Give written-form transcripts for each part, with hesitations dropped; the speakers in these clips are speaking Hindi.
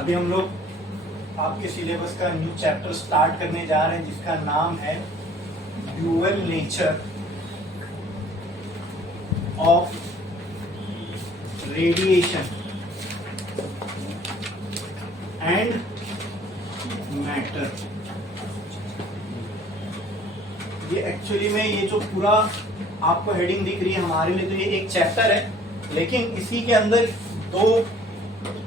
अभी हम लोग आपके सिलेबस का न्यू चैप्टर स्टार्ट करने जा रहे हैं जिसका नाम है dual nature of radiation and matter. ये एक्चुअली में ये जो पूरा आपको हेडिंग दिख रही है हमारे लिए तो ये एक चैप्टर है, लेकिन इसी के अंदर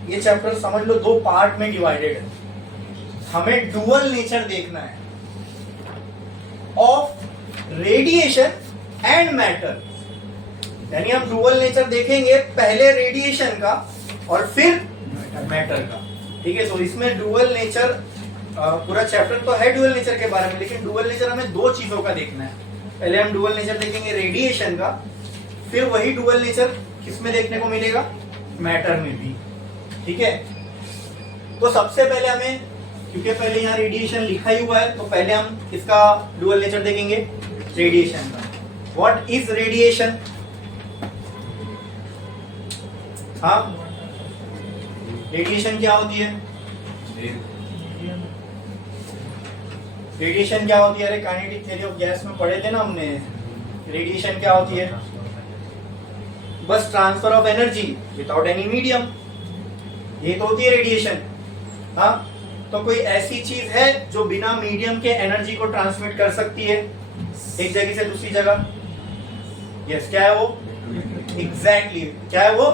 ये चैप्टर समझ लो दो पार्ट में डिवाइडेड है। हमें डुअल नेचर देखना है ऑफ रेडिएशन एंड मैटर, यानी हम डुअल नेचर देखेंगे, पहले रेडिएशन का और फिर मैटर का। ठीक है, तो इसमें डुअल नेचर पूरा चैप्टर तो है डुअल नेचर के बारे में, लेकिन डुअल नेचर हमें दो चीजों का देखना है। पहले हम डुअल नेचर देखेंगे रेडिएशन का, फिर वही डुअल नेचर किसमें देखने को मिलेगा, मैटर में भी। ठीक है, तो सबसे पहले हमें, क्योंकि पहले यहाँ रेडिएशन लिखा ही हुआ है, तो पहले हम इसका डुअल नेचर देखेंगे रेडिएशन का। What is radiation? हाँ, रेडिएशन क्या होती है? रेडिएशन क्या होती है? अरे काइनेटिक थ्योरी ऑफ गैस में पढ़े थे ना हमने। रेडिएशन क्या होती है? बस transfer of energy without any medium, ये तो होती है रेडिएशन। हाँ, तो कोई ऐसी चीज है जो बिना मीडियम के एनर्जी को ट्रांसमिट कर सकती है एक जगह से दूसरी जगह? यस, क्या है वो? एग्जैक्टली, क्या है वो?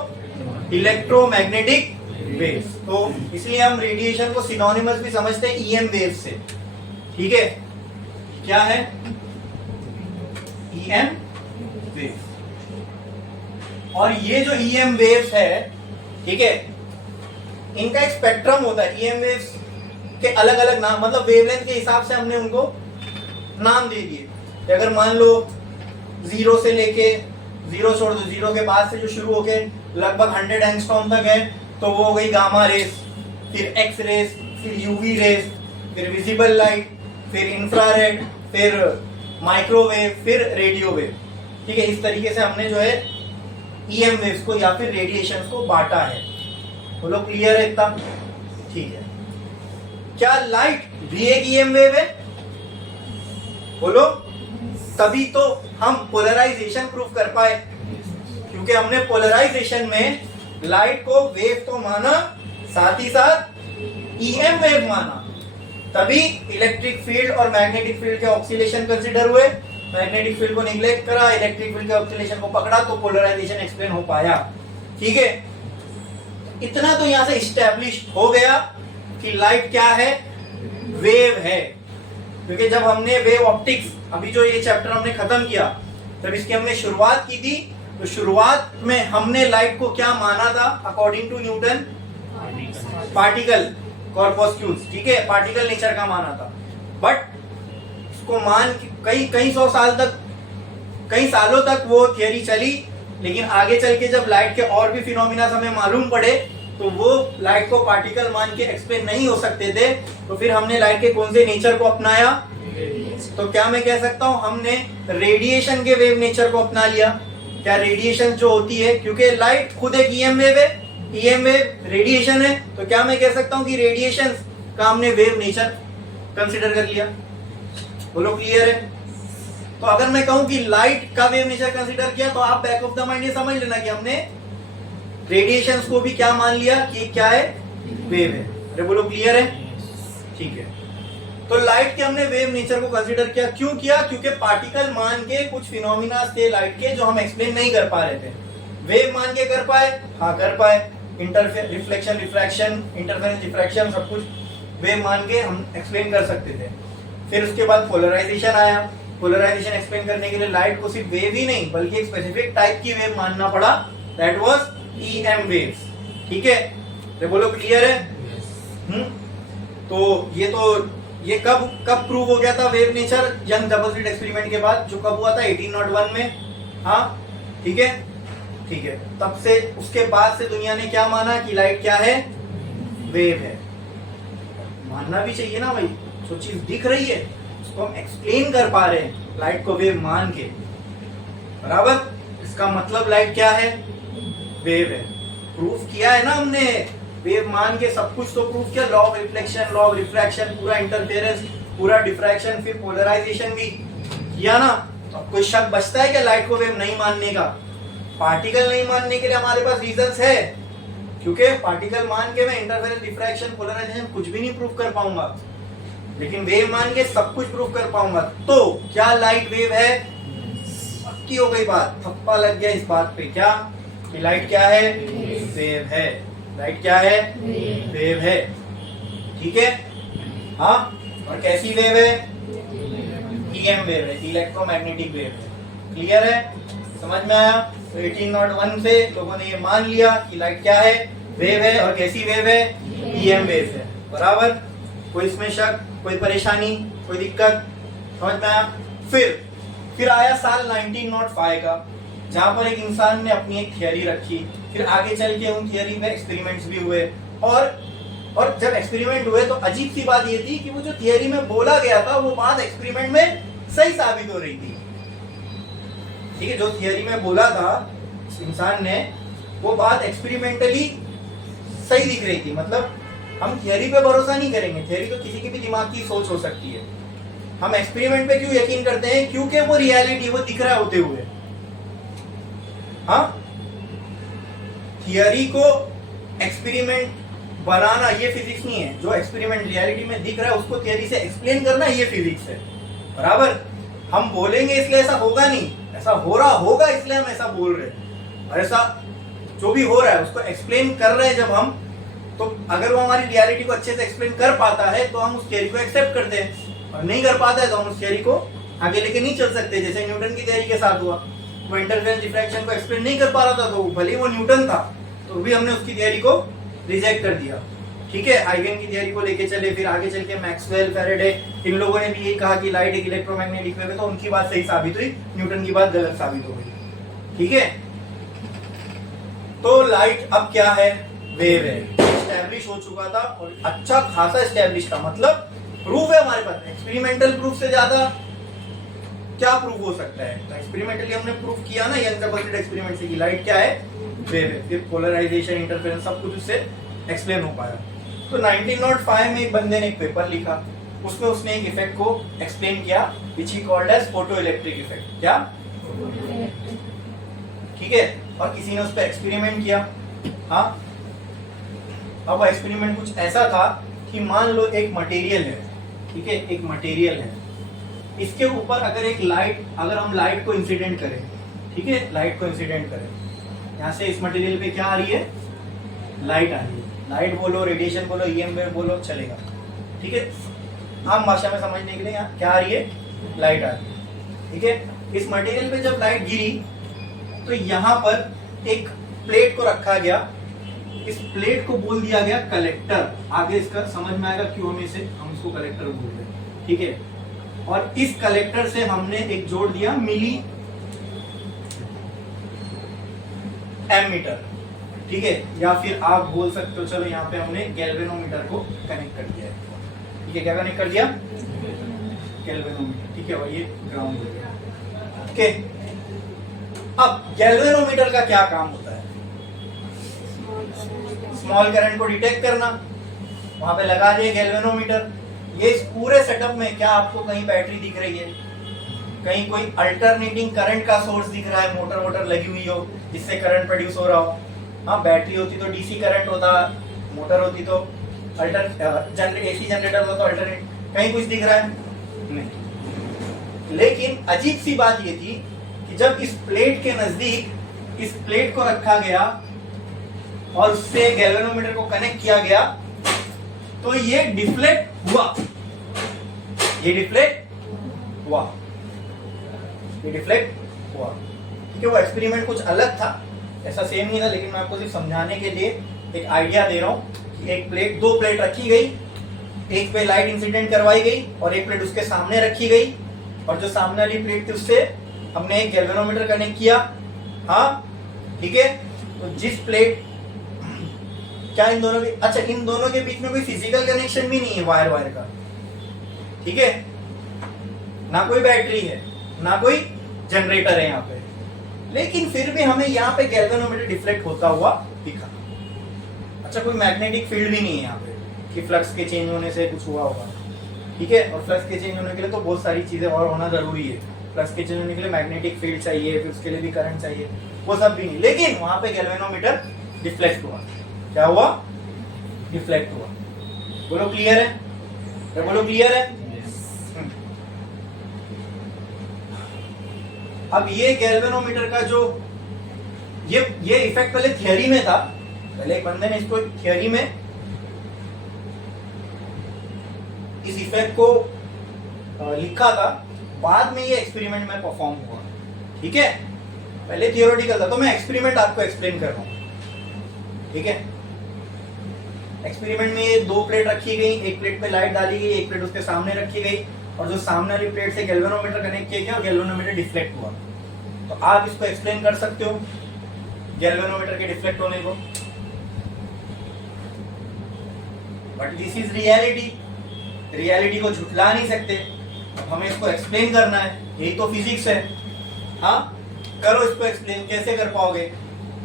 Electromagnetic waves. तो इसलिए हम रेडिएशन को सिनोनिमस भी समझते हैं ईएम वेव से। ठीक है, क्या है? EM waves. और ये जो ईएम वेव्स है, ठीक है, इनका एक स्पेक्ट्रम होता है। ईएम वेव्स के अलग अलग नाम, मतलब वेवलेंथ के हिसाब से हमने उनको नाम दे दिए। अगर मान लो जीरो से लेके, जीरो छोड़ दो, जीरो के बाद से जो शुरू होके लगभग 100 एंगस्ट्रॉम तक है, तो वो हो गई गामा रेस, फिर एक्स रेस, फिर यूवी रेस, फिर विजिबल लाइट, फिर इंफ्रारेड, फिर माइक्रोवेव, फिर रेडियो वेव। ठीक है, इस तरीके से हमने जो है ईएम वेव्स को या फिर रेडिएशन को बांटा है। बोलो क्लियर है इतना? ठीक है, क्या लाइट भी एक ईएम वेव है? बोलो, तभी तो हम पोलराइजेशन प्रूफ कर पाए, क्योंकि हमने पोलराइजेशन में लाइट को वेव तो माना, साथ ही साथ ईएम वेव माना, तभी इलेक्ट्रिक फील्ड और मैग्नेटिक फील्ड के ऑक्सीलेशन कंसीडर हुए। मैग्नेटिक फील्ड को निग्लेक्ट करा, इलेक्ट्रिक फील्ड के ऑक्सीलेशन को पकड़ा, तो पोलराइजेशन एक्सप्लेन हो पाया। ठीक है, इतना तो यहां से इस्टेब्लिश हो गया कि लाइट क्या है, वेव है। क्योंकि जब हमने वेव ऑप्टिक्स, अभी जो ये चैप्टर हमने खत्म किया, जब इसकी हमने शुरुआत की थी, तो शुरुआत में हमने लाइट को क्या माना था अकॉर्डिंग टू न्यूटन? पार्टिकल कॉर्पस्क्यूल्स। ठीक है, पार्टिकल नेचर का माना था। बट इसको मान कई सौ साल तक, कई सालों तक वो थियरी चली, लेकिन आगे चल के जब लाइट के और भी फिनोमिना हमें मालूम पड़े, तो वो लाइट को पार्टिकल मान के एक्सप्लेन नहीं हो सकते थे। तो फिर हमने लाइट के कौन से नेचर को अपनाया? तो क्या मैं कह सकता हूं, हमने रेडिएशन के वेव नेचर को अपना लिया। क्या रेडिएशन जो होती है, क्योंकि लाइट खुद एक ईएम वेव है, ईएम वेव रेडिएशन है, तो क्या मैं कह सकता हूं कि रेडिएशन का हमने वेव नेचर कंसीडर कर लिया? बोलो क्लियर है? तो अगर मैं कहूं कि लाइट का वेव नेचर कंसीडर किया, तो आप बैक ऑफ द माइंड ये समझ लेना कि हमने रेडिएशन को भी क्या मान लिया कि क्या है, वेव है। अरे बोलो क्लियर है? ठीक है, तो लाइट के हमने वेव नेचर को कंसीडर किया। क्यों किया? क्योंकि पार्टिकल मान के कुछ फिनोमिना थे लाइट के जो हम एक्सप्लेन नहीं कर पा रहे थे। वेव मान के कर पाए? हाँ कर पाए। Interference, reflection, refraction, interference, diffraction, सब कुछ वेव मान के हम एक्सप्लेन कर सकते थे। फिर उसके बाद पोलराइजेशन आया। पोलराइजेशन एक्सप्लेन करने के लिए लाइट को सिर्फ वेव ही नहीं बल्कि एक स्पेसिफिक टाइप की वेव मानना पड़ा, दैट वाज ईएम वेव्स। ठीक है, तो बोलो क्लियर है? तो ये कब प्रूव हो गया था wave nature? Young double slit experiment के बाद, जो कब हुआ था 1801 में। हाँ ठीक है, ठीक है, तब से उसके बाद से दुनिया ने क्या माना कि लाइट क्या है, वेव है। मानना भी चाहिए ना भाई, जो चीज दिख रही है उसको हम एक्सप्लेन कर पा रहे हैं लाइट को वेव मान के, बराबर। इसका मतलब लाइट क्या है, वेव है। प्रूफ किया है ना हमने वेव मान के सब कुछ तो प्रूव किया, law of reflection, law of refraction, पूरा इंटरफेरेंस, पूरा डिफ्रैक्शन, फिर पोलराइजेशन भी किया ना। अब कोई शक बचता है क्या लाइट को वेव नहीं मानने का? पार्टिकल नहीं मानने के लिए हमारे पास रीजंस है, क्योंकि पार्टिकल मान के मैं इंटरफेरेंस, डिफ्रैक्शन, पोलराइजेशन कुछ भी नहीं प्रूव कर पाऊंगा, लेकिन वेव मान के सब कुछ प्रूव कर पाऊंगा। तो क्या लाइट वेव है? पक्की हो गई बात, थप्पा लग गया इस बात पे, क्या कि लाइट क्या है? वेव है। लाइट क्या है? वेव है। ठीक है, हाँ। और कैसी वेव है? ईएम वेव है, इलेक्ट्रोमैग्नेटिक वेव है। क्लियर है? समझ में आया? तो 1801 से लोगों ने ये मान लिया कि लाइट क्या है? वेव है। और कैसी वेव है? ईएम वेव है। बराबर? कोई इसमें शक, कोई परेशानी, कोई दिक्कत? समझ में आया? फिर आया साल 1905 का, जहां पर एक इंसान ने अपनी एक थियरी रखी। फिर आगे चल के उन थियरी में एक्सपेरिमेंट्स भी हुए, और जब एक्सपेरिमेंट हुए तो अजीब सी बात ये थी कि वो जो थियरी में बोला गया था वो बात एक्सपेरिमेंट में सही साबित हो रही थी। ठीक है, जो थियरी में बोला था इंसान ने, वो बात एक्सपेरिमेंटली सही दिख रही थी। मतलब हम थियरी पे भरोसा नहीं करेंगे, थियरी तो किसी की भी दिमाग की सोच हो सकती है। हम एक्सपेरिमेंट पे क्यों यकीन करते हैं? क्योंकि वो रियलिटी, वो दिख रहा होते हुए। हाँ, थियरी को एक्सपेरिमेंट बनाना ये फिजिक्स नहीं है, जो एक्सपेरिमेंट रियलिटी में दिख रहा है उसको थियरी से एक्सप्लेन करना ये फिजिक्स है। बराबर? हम बोलेंगे इसलिए ऐसा होगा नहीं, ऐसा हो रहा होगा इसलिए हम ऐसा बोल रहे हैं। और ऐसा जो भी हो रहा है उसको एक्सप्लेन कर रहे हैं जब हम, तो अगर वो हमारी रियलिटी को अच्छे से एक्सप्लेन कर पाता है तो हम उस थियरी को एक्सेप्ट करते हैं, और नहीं कर पाता है तो हम उस थियरी को आगे लेके नहीं चल सकते। जैसे न्यूटन की थियरी के साथ हुआ, वो इंटरफेरेंस डिफ्रैक्शन को एक्सप्लेन नहीं कर पा रहा था, तो भले वो न्यूटन था तो भी हमने उसकी थियरी को रिजेक्ट कर दिया। ठीक है, आइगन की थियरी को लेके चले, फिर आगे चल के मैक्सवेल, फैराडे, इन लोगों ने भी यही कहा कि लाइट एक इलेक्ट्रोमैग्नेटिक वेव है, तो उनकी बात सही साबित हुई, न्यूटन की बात गलत साबित हो गई। ठीक है, तो लाइट अब क्या है? वेव है। एस्टैब्लिश हो चुका था, और अच्छा खासा एस्टैब्लिश था, मतलब प्रूफ है हमारे पास। एक्सपेरिमेंटल प्रूफ से ज्यादा क्या प्रूफ हो सकता है? तो एक्सपेरिमेंटली हमने प्रूफ किया ना, यंग डबल एक्सपेरिमेंट से कि लाइट क्या है? वेव है। फिर पोलराइजेशन, इंटरफेरेंस, सब कुछ उससे एक्सप्लेन हो पाया। तो 1905 में एक बंदे ने एक पेपर लिखा, उसमें उसने एक इफेक्ट को एक्सप्लेन किया, which he called as photo electric effect. क्या? ठीक है, और किसी ने उस पर एक्सपेरिमेंट किया। हाँ, अब एक्सपेरिमेंट कुछ ऐसा था कि मान लो एक मटेरियल है, ठीक है, एक मटेरियल है, इसके ऊपर अगर हम लाइट को इंसिडेंट करें, ठीक है, लाइट को इंसिडेंट करें, यहाँ से इस मटेरियल पे क्या आ रही है? लाइट आ रही है। लाइट बोलो, रेडिएशन बोलो, ईएम वेव बोलो, चलेगा। ठीक है, आम भाषा में समझने के लिए यहाँ क्या आ रही है? लाइट आ रही है। ठीक है, इस मटेरियल पे जब लाइट गिरी तो यहाँ पर एक प्लेट को रखा गया, इस प्लेट को बोल दिया गया कलेक्टर। आगे इसका समझ में आएगा क्यों हमें से हम इसको कलेक्टर बोल रहे हैं। ठीक है, और इस कलेक्टर से हमने एक जोड़ दिया मिली एमीटर। ठीक है, या फिर आप बोल सकते हो, चलो यहाँ पे हमने गैल्वेनोमीटर को कनेक्ट कर दिया है। ठीक है, क्या कनेक्ट कर दिया? गैल्वेनोमीटर। ठीक है, और ये ग्राउंड हो गया। ओके, अब गैल्वेनोमीटर का क्या काम होता है? स्मॉल करंट को डिटेक्ट करना। वहां पे लगा दिए गैल्वेनोमीटर। ये इस पूरे सेटअप में क्या आपको कहीं बैटरी दिख रही है? कहीं कोई अल्टरनेटिंग करंट का सोर्स दिख रहा है? मोटर वोटर लगी हुई हो जिससे करंट प्रोड्यूस हो रहा हो? हाँ, बैटरी होती तो डीसी करंट होता, मोटर होती तो एसी जनरेटर होता तो अल्टरनेट। कहीं कुछ दिख रहा है? नहीं। लेकिन अजीब सी बात ये थी कि जब इस प्लेट के नजदीक इस प्लेट को रखा गया और उससे गैल्वेनोमीटर को कनेक्ट किया गया तो ये डिफ्लेक्ट हुआ। ये डिफ्लेक्ट हुआ। ठीक है, वो एक्सपेरिमेंट कुछ अलग था, ऐसा सेम नहीं था, लेकिन मैं आपको सिर्फ समझाने के लिए एक आइडिया दे रहा हूं कि एक प्लेट, दो प्लेट रखी गई, एक पे लाइट इंसिडेंट करवाई गई और एक प्लेट उसके सामने रखी गई, और जो सामने वाली प्लेट थी उससे हमने एक गैल्वेनोमीटर कनेक्ट किया। हाँ, ठीक है, तो जिस प्लेट, क्या इन दोनों के, अच्छा, इन दोनों के बीच में कोई फिजिकल कनेक्शन भी नहीं है वायर का। ठीक है, ना कोई बैटरी है, ना कोई जनरेटर है यहाँ पे, लेकिन फिर भी हमें यहाँ पे गैल्वेनोमीटर डिफ्लेक्ट होता हुआ दिखा। अच्छा, कोई मैग्नेटिक फील्ड भी नहीं है यहाँ पे कि फ्लक्स के चेंज होने से कुछ हुआ होगा, ठीक है। और फ्लक्स के चेंज होने के लिए तो बहुत सारी चीजें और होना जरूरी है। फ्लक्स के चेंज होने के लिए मैग्नेटिक फील्ड चाहिए, फिर उसके लिए भी करंट चाहिए, वो सब भी नहीं। लेकिन वहां पे गैल्वेनोमीटर डिफ्लेक्ट हुआ। क्या हुआ? डिफ्लेक्ट हुआ। बोलो क्लियर है? बोलो क्लियर है? अब ये गैल्वेनोमीटर का जो ये इफेक्ट पहले थियरी में था, पहले एक बंदे ने इसको थियरी में इस इफेक्ट को लिखा था, बाद में ये एक्सपेरिमेंट में परफॉर्म हुआ, ठीक है। पहले थियोरेटिकल था, तो मैं एक्सपेरिमेंट आपको एक्सप्लेन कर रहा हूं, ठीक है। एक्सपेरिमेंट में ये दो प्लेट रखी गई, एक प्लेट पे लाइट डाली गई, एक प्लेट उसके सामने रखी गई, और जो सामने वाली प्लेट से गैल्वेनोमीटर कनेक्ट किया गया और गैल्वेनोमीटर डिफ्लेक्ट हुआ। तो आप इसको एक्सप्लेन कर सकते हो गैल्वेनोमीटर के डिफ्लेक्ट होने को, but this is reality. Reality को झुठला नहीं सकते, अब हमें इसको एक्सप्लेन करना है, यही तो फिजिक्स है। हाँ, करो इसको एक्सप्लेन। कैसे कर पाओगे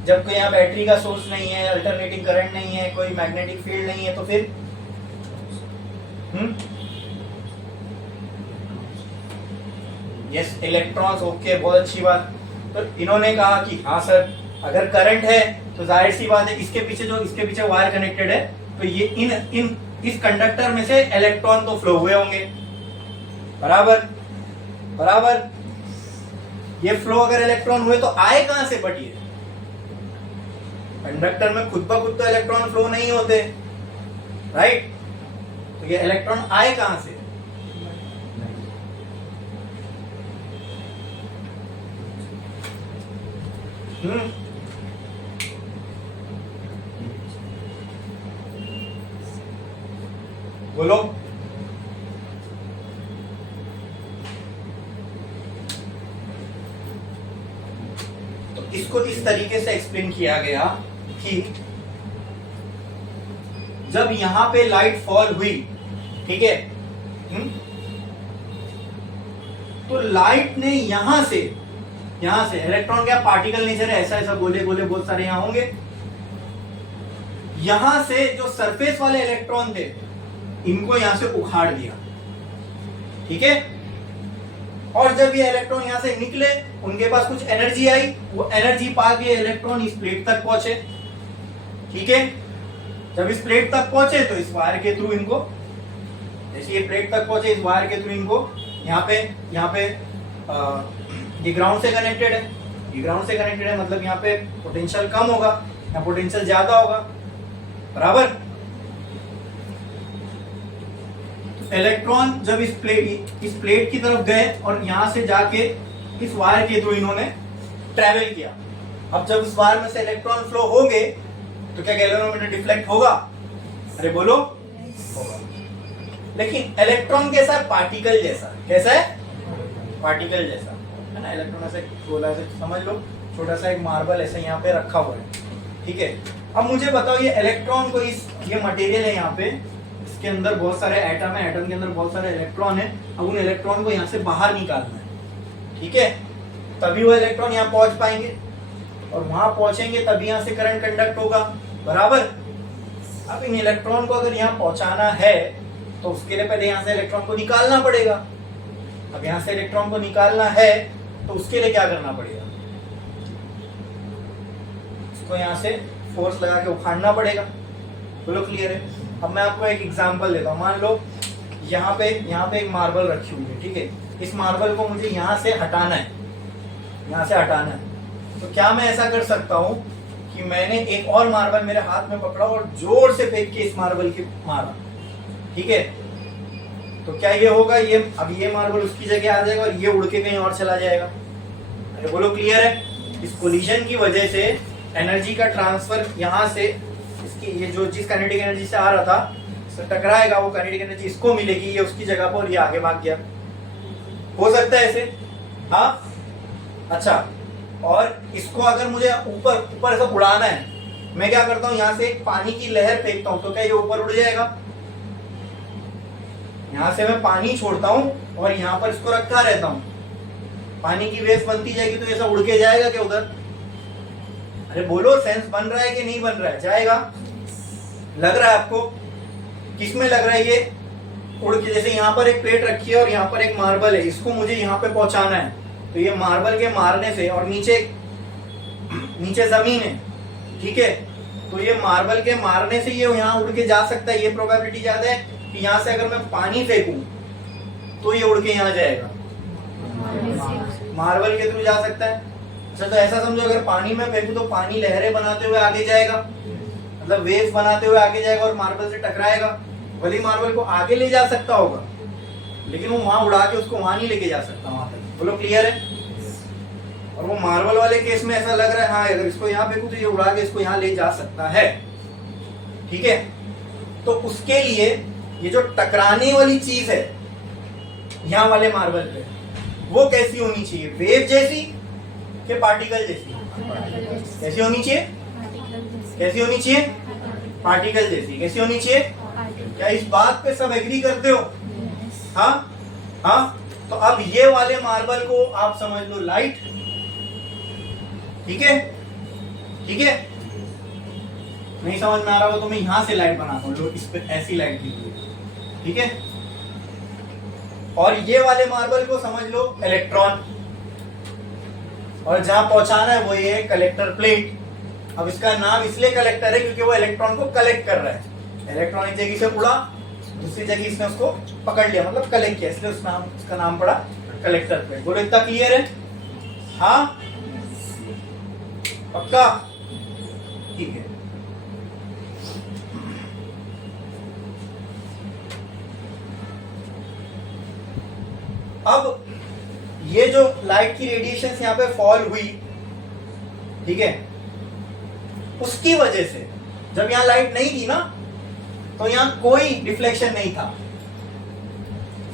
जब कोई यहाँ बैटरी का सोर्स नहीं है, अल्टरनेटिंग करंट नहीं है, कोई मैग्नेटिक फील्ड नहीं है, तो फिर यस, इलेक्ट्रॉन्स। ओके, बहुत अच्छी बात। तो इन्होंने कहा कि हाँ सर, अगर करंट है तो जाहिर सी बात है इसके पीछे वायर कनेक्टेड है, तो ये इन इस कंडक्टर में से इलेक्ट्रॉन तो फ्लो हुए होंगे, बराबर बराबर। ये फ्लो अगर इलेक्ट्रॉन हुए तो आए कहां से? बट ये कंडक्टर में खुद ब खुद तो इलेक्ट्रॉन फ्लो नहीं होते, राइट। तो ये इलेक्ट्रॉन आए कहां से? बोलो। तो इसको इस तरीके से एक्सप्लेन किया गया कि जब यहां पे लाइट फॉल हुई, ठीक है, तो लाइट ने यहां से इलेक्ट्रॉन क्या पार्टिकल नेचर है, ऐसा ऐसा गोले गोले बहुत सारे यहां होंगे, यहां से जो सरफेस वाले इलेक्ट्रॉन थे इनको यहां से उखाड़ दिया, ठीक है। और जब ये इलेक्ट्रॉन यहां से निकले, उनके पास कुछ एनर्जी आई, वो एनर्जी पाके इलेक्ट्रॉन इस प्लेट तक पहुंचे, ठीक है। जब इस प्लेट तक पहुंचे तो इस वायर के थ्रू इनको, जैसे ये प्लेट तक पहुंचे, इस वायर के थ्रू इनको यहाँ पे ये ग्राउंड से कनेक्टेड है, ये ग्राउंड से कनेक्टेड है, मतलब यहाँ पे पोटेंशियल कम होगा, यहाँ पोटेंशियल ज्यादा होगा, बराबर। इलेक्ट्रॉन जब इस प्लेट की तरफ गए और यहां से जाके इस वायर के थ्रू इन्होंने ट्रेवल किया। अब जब इस वायर में से इलेक्ट्रॉन फ्लो होंगे तो क्या गैल्वेनोमीटर डिफ्लेक्ट होगा? अरे बोलो, होगा। लेकिन इलेक्ट्रॉन कैसा है? पार्टिकल जैसा। कैसा है? पार्टिकल जैसा, है ना। इलेक्ट्रॉन ऐसे गोला से समझ लो, छोटा सा एक मार्बल ऐसे यहाँ पे रखा हुआ है, ठीक है। अब मुझे बताओ, ये इलेक्ट्रॉन को ये मटेरियल है यहाँ पे, इसके अंदर बहुत सारे एटम है, एटम के अंदर बहुत सारे इलेक्ट्रॉन है। अब उन इलेक्ट्रॉन को यहाँ से बाहर निकालना है, ठीक है। तभी वो इलेक्ट्रॉन यहाँ पहुंच पाएंगे, और वहां पहुंचेंगे तभी यहाँ से करंट कंडक्ट होगा, बराबर। अब इन इलेक्ट्रॉन को अगर यहाँ पहुंचाना है तो उसके लिए पहले यहाँ से इलेक्ट्रॉन को निकालना पड़ेगा। अब यहाँ से इलेक्ट्रॉन को निकालना है तो उसके लिए क्या करना पड़ेगा? इसको यहाँ से फोर्स लगा के उखाड़ना पड़ेगा। बोलो क्लियर है? अब मैं आपको एक एग्जांपल देता हूँ। मान लो यहाँ पे एक मार्बल रखी हुई है, ठीक है। इस मार्बल को मुझे यहाँ से हटाना है, यहाँ से हटाना है। तो क्या मैं ऐसा कर सकता हूँ कि मैंने एक और मार्बल मेरे हाथ में पकड़ा और जोर से फेंक के इस मार्बल की मारा, ठीक है। तो क्या ये होगा? अब ये मार्बल उसकी जगह आ जाएगा और ये उड़ के कहीं और चला जाएगा। अरे बोलो क्लियर है? इस कोलिजन की वजह से एनर्जी का ट्रांसफर यहाँ से इसकी, ये जो जिस काइनेटिक एनर्जी से आ रहा था इससे टकराएगा, वो काइनेटिक एनर्जी इसको मिलेगी, ये उसकी जगह पर, और ये आगे भाग गया। हो सकता है ऐसे? हाँ, अच्छा। और इसको अगर मुझे ऊपर से उड़ाना है, मैं क्या करता हूँ, यहाँ से एक पानी की लहर फेंकता हूँ, तो क्या ये ऊपर उड़ जाएगा? यहाँ से मैं पानी छोड़ता हूँ और यहाँ पर इसको रखा रहता हूँ, पानी की वेव बनती जाएगी, तो ऐसा उड़ के जाएगा क्या उधर? अरे बोलो, सेंस बन रहा है कि नहीं बन रहा है? जाएगा। लग रहा है आपको? किसमें लग रहा है ये? उड़ के, जैसे यहाँ पर एक प्लेट रखी है और यहाँ पर एक मार्बल है, इसको मुझे यहाँ पे पहुंचाना है, तो ये मार्बल के मारने से, और नीचे जमीन है, ठीक है, तो ये मार्बल के मारने से ये यहाँ उड़ के जा सकता है। ये प्रोबेबिलिटी ज्यादा है कि यहाँ से अगर मैं पानी फेंकूं तो ये उड़ के यहाँ जाएगा, मार्बल के थ्रू जा सकता है। अच्छा, तो ऐसा समझो अगर पानी में फेंकूं तो पानी लहरें बनाते हुए आगे जाएगा, मतलब वेव बनाते हुए आगे जाएगा और मार्बल से टकराएगा। भले मार्बल को आगे ले जा सकता होगा, लेकिन वो वहां उड़ा के उसको वहां नहीं लेके जा सकता वहां तक। बोलो क्लियर है? और वो मार्बल वाले केस में ऐसा लग रहा है, हाँ अगर इसको यहाँ फेंकूं तो ये उड़ा के इसको यहाँ ले जा सकता है, ठीक है। तो उसके लिए ये जो टकराने वाली चीज है यहाँ वाले मार्बल पे, वो कैसी होनी चाहिए? वेव जैसी कि पार्टिकल जैसी? कैसी होनी चाहिए? कैसी होनी चाहिए? पार्टिकल जैसी। कैसी होनी चाहिए? क्या इस बात पे सब एग्री करते हो? हाँ हाँ। तो अब ये वाले मार्बल को आप समझ लो लाइट, ठीक है, ठीक है। नहीं समझ में आ रहा हो तो मैं यहां से लाइट बनाता हूं, लो इस पे ऐसी लाइट कीजिए, ठीक है। और ये वाले मार्बल को समझ लो इलेक्ट्रॉन, और जहां पहुंचाना है वो ये कलेक्टर प्लेट। अब इसका नाम इसलिए कलेक्टर है क्योंकि वो इलेक्ट्रॉन को कलेक्ट कर रहा है। इलेक्ट्रॉन एक जगह से उड़ा, दूसरी जगह इसने उसको पकड़ लिया, मतलब कलेक्ट किया, इसलिए उसका नाम पड़ा कलेक्टर प्लेट। बोलो इतना क्लियर है? हाँ पक्का? ठीक है। अब ये जो लाइट की रेडिएशन यहाँ पे फॉल हुई, ठीक है, उसकी वजह से जब यहाँ लाइट नहीं थी ना, तो यहाँ कोई डिफ्लेक्शन नहीं था।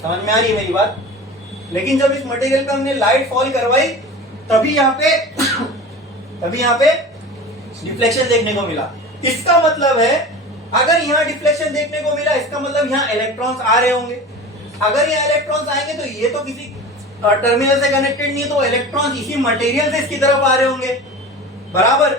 समझ में आ रही है मेरी बात? लेकिन जब इस मटेरियल पे हमने लाइट फॉल करवाई, तभी यहाँ पे डिफ्लेक्शन देखने को मिला। इसका मतलब है अगर यहाँ डिफ्लेक्शन देखने को मिला, इसका मतलब यहाँ इलेक्ट्रॉन्स आ रहे होंगे। अगर यहाँ इलेक्ट्रॉन्स आएंगे तो ये तो किसी टर्मिनल से कनेक्टेड नहीं है, तो इलेक्ट्रॉन्स इसी मटेरियल से इसकी तरफ आ रहे होंगे, बराबर।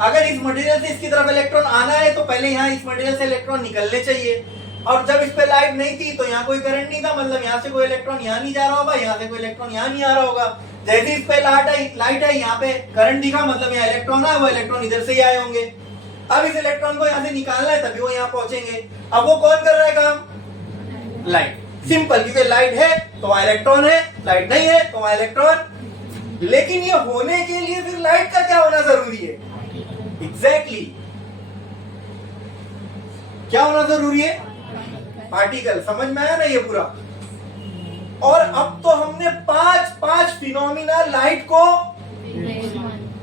अगर इस मटेरियल से इसकी तरफ इलेक्ट्रॉन आना है तो पहले यहाँ इस मटेरियल से इलेक्ट्रॉन निकलने चाहिए, और जब इस पे लाइट नहीं थी तो यहाँ कोई करंट नहीं था, मतलब यहाँ से कोई इलेक्ट्रॉन यहाँ नहीं जा रहा होगा, यहाँ से कोई इलेक्ट्रॉन यहाँ नहीं आ रहा होगा। जैसे इस पे लाइट आई, यहाँ पे करंट दिखा, मतलब यहाँ इलेक्ट्रॉन है, वो इलेक्ट्रॉन इधर से ही आए होंगे। अब इस इलेक्ट्रॉन को यहाँ से निकालना है, तभी वो यहाँ पहुंचेंगे। अब वो कौन कर रहा है काम? लाइट। सिंपल, क्योंकि लाइट है तो वहां इलेक्ट्रॉन है, लाइट नहीं है तो वहां इलेक्ट्रॉन। लेकिन ये होने के लिए फिर लाइट का क्या होना जरूरी है? एग्जैक्टली क्या होना जरूरी है? पार्टिकल। समझ में आया ना ये पूरा? और अब तो हमने पांच फिनोमिना लाइट को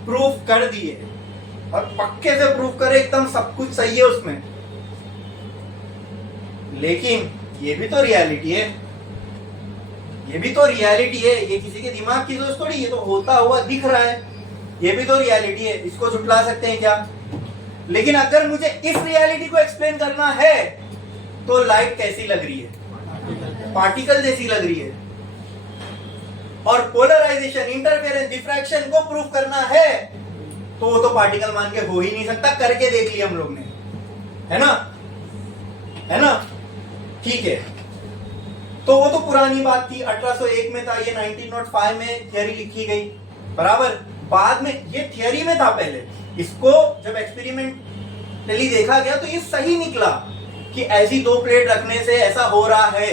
प्रूफ कर दिए, और पक्के से प्रूफ करे, एकदम सब कुछ सही है उसमें। लेकिन ये भी तो रियलिटी है, ये भी तो रियलिटी है, ये किसी के दिमाग की सोच थोड़ी, ये तो होता हुआ दिख रहा है, ये भी तो रियलिटी है। इसको झुटला सकते हैं क्या? लेकिन अगर मुझे इस रियलिटी को एक्सप्लेन करना है तो लाइट कैसी लग रही है? पार्टिकल जैसी लग रही है। और पोलराइजेशन, इंटरफेरेंस, डिफ्रैक्शन को प्रूफ करना है तो वो तो पार्टिकल मान के हो ही नहीं सकता। करके देख लिया हम लोग ने, है ना, है ना? ठीक है। तो वो तो पुरानी बात थी, 1801 में था ये, 1905 में थियरी लिखी गई, बराबर। बाद में ये थियरी में था पहले, इसको जब एक्सपेरिमेंटली देखा गया तो ये सही निकला कि ऐसी दो प्लेट रखने से ऐसा हो रहा है,